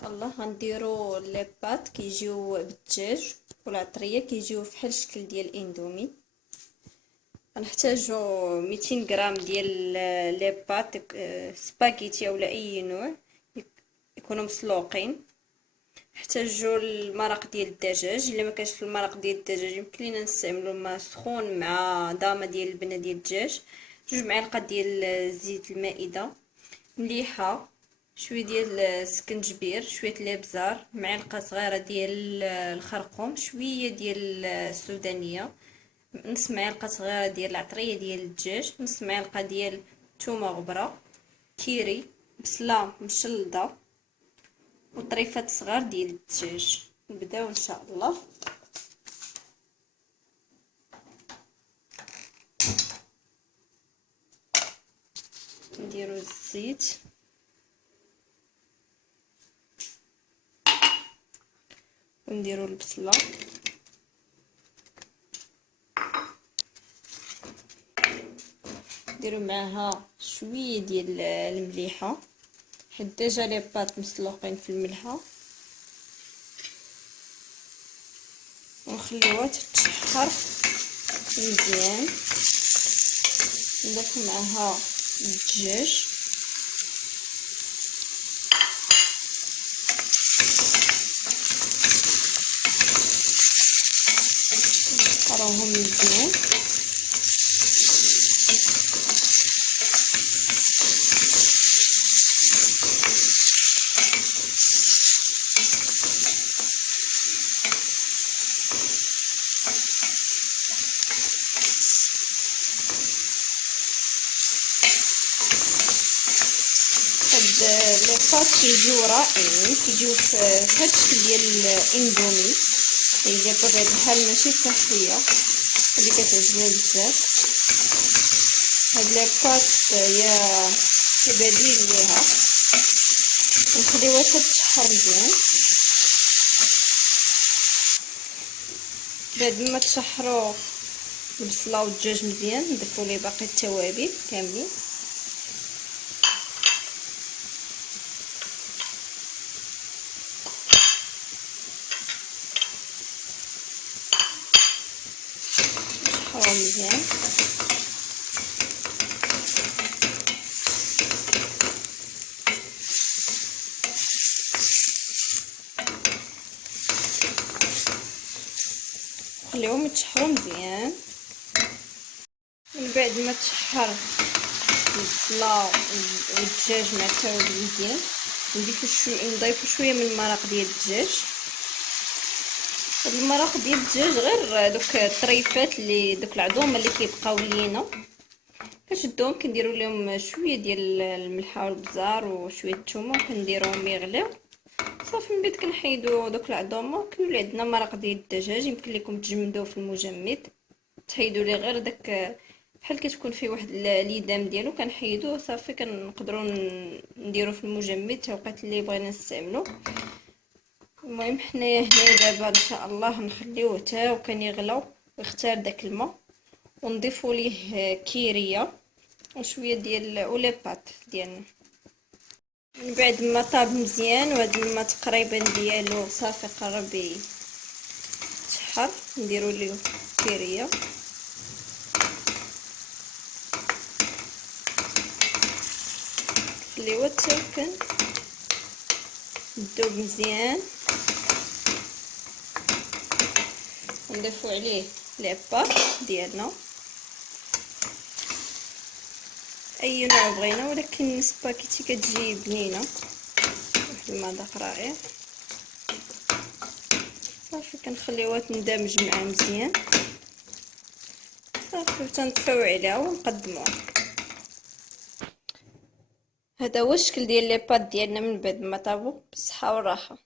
شاء الله غنديروا لي بات كيجيو بالدجاج والعطريه كيجيو فحال الشكل ديال الاندومي. غنحتاجوا 200 غرام ديال لي بات سباغيتي اولا اي نوع يكونوا مسلوقين. نحتاجوا المرق ديال الدجاج، الا ما كانش المرق ديال الدجاج يمكن لينا نستعملوا ماء سخون مع ضامه ديال البنه ديال الدجاج، 2 معالق ديال زيت المائده، مليحه، شويه ديال السكنجبير، شويه الابزار، معلقه صغيره ديال الخرقوم، شويه ديال السودانيه، نص معلقه صغيره ديال العطريه ديال الدجاج، نص معلقه ديال الثومه غبره، كيري، بصله مشلضه، وطريفات صغار ديال الدجاج. نبداو ان شاء الله. نديرو الزيت ونديرو البصله، نديرو معاها شويه ديال المليحه حيت ديجا لي باط مسلوقين في الملحه، ونخليوها تتشحر مزيان. نضيف معاها الدجاج نشحروهم مزيان. لي بات كيجيو رائعين، كيجيو في هاد الشكل ديال الاندومي، هي بطبيعة الحال ماشي صحيه اللي كتعجبنا بزاف. هاد لي بات هي بديل ليها، نخليوها تتشحر مزيان. بعد ما تشحروا البصله والدجاج مزيان نضيفوا ليه باقي التوابل كاملين، نشحروهم مزيان. خليهم يتشحروا مزيان. من بعد ما تشحر البصله والدجاج مع التوابل مزيان نضيفوا شويه من المرق ديال الدجاج. هاد المرق ديال الدجاج غير دوك الطريفات اللي دوك العظومه اللي كيبقاو لينا كنشدوهم كنديروا لهم شويه ديال الملحه والبزار وشويه الثومه وكنديروهم يغليو صافي. من بعد كنحيدوا دوك العظومه كيولي عندنا مرق ديال الدجاج. يمكن لكم تجمدوه في المجمد، تحيدوا ليه غير داك بحال كتكون فيه واحد الليدام ديالو، كنحيدوه صافي. كنقدروا نديرو في المجمد حتى وقت اللي بغينا نستعملو. المهم حنايا هنا دابا ان شاء الله نخليوه حتى وكان يغلو ويختار داك الماء، ونضيفوا ليه كيريه وشويه ديال اوليبات ديالنا. من بعد ما طاب مزيان وهذا الماء تقريبا ديالو صافي قرب يتشحر، نديروا ليه كيريه نخليوه حتى كان يذوب مزيان. نضيفوا عليه لي بات ديالنا اي نوع بغينا، ولكن السباكيتي كتجي بنينه واحد المذاق رائع. صافي كنخليوها تندمج معاه مزيان صافي، وتنطفيو عليها ونقدموها. هذا هو الشكل ديال لي بات ديالنا من بعد ما طابوا، بالصحه والراحه.